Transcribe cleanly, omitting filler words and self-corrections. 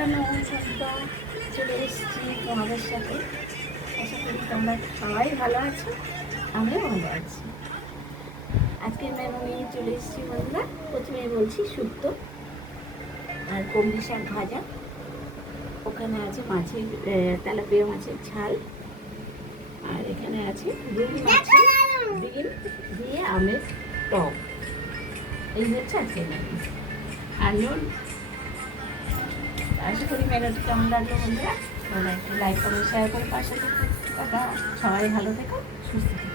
নমস্কার, চলে এসেছি তোমাদের সাথে। আশা করি তোমরা সবাই ভালো আছো, আমিও ভালো আছি। আজকে মেনু নিয়ে চলে এসেছি বন্ধুরা। প্রথমে বলছি শুক্তো আর কলমি শাক ভাজা, ওখানে আছে মাছের তেলাপিয়া মাছের ঝাল, আর এখানে আছে রুই মাছের ডিম দিয়ে আমের টক। এই হচ্ছে আজকে মেনু। আর নুন। আশা করি মেনুটা কেমন লাগলো বন্ধুরা, তোমরা একটু লাইক করো, শেয়ার করো, পাশে থাকো। সবাই ভালো থেকো, সুস্থ থেকো।